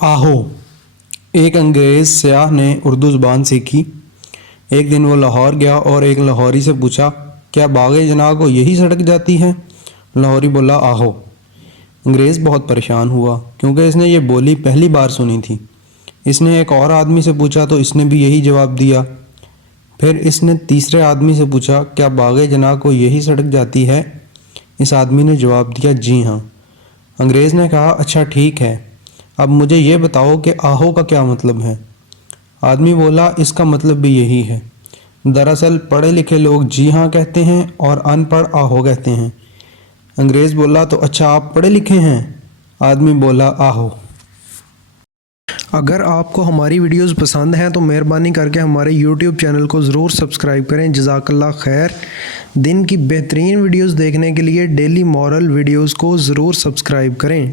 आहो। एक अंग्रेज़ सयाह ने उर्दू ज़ुबान सीखी। एक दिन वो लाहौर गया और एक लाहौरी से पूछा, क्या बाग़े जना को यही सड़क जाती है? लाहौरी बोला, आहो। अंग्रेज़ बहुत परेशान हुआ क्योंकि इसने ये बोली पहली बार सुनी थी। इसने एक और आदमी से पूछा तो इसने भी यही जवाब दिया। फिर इसने तीसरे आदमी से पूछा, क्या बाग़े जना को यही सड़क जाती है? इस आदमी ने जवाब दिया, जी हाँ। अंग्रेज़ ने कहा, अच्छा ठीक है, अब मुझे ये बताओ कि आहो का क्या मतलब है? आदमी बोला, इसका मतलब भी यही है। दरअसल पढ़े लिखे लोग जी हाँ कहते हैं और अनपढ़ आहो कहते हैं। अंग्रेज़ बोला, तो अच्छा आप पढ़े लिखे हैं? आदमी बोला, आहो। अगर आपको हमारी वीडियोस पसंद हैं तो मेहरबानी करके हमारे YouTube चैनल को ज़रूर सब्सक्राइब करें। जज़ाकल्लाह खैर। दिन की बेहतरीन वीडियोस देखने के लिए डेली मॉरल वीडियोस को ज़रूर सब्सक्राइब करें।